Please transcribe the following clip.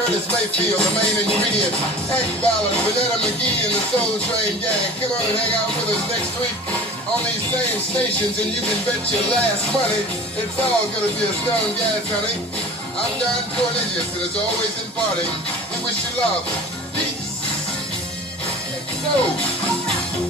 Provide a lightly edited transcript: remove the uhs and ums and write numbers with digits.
Curtis Mayfield, the main ingredient. Hank Ballard, Vanetta McGee, and the Soul Train Gang. Come on and hang out with us next week on these same stations, and you can bet your last money it's all gonna be a Stone Gas, honey. I'm Don Cornelius, and as always in parting, we wish you love, peace, and go.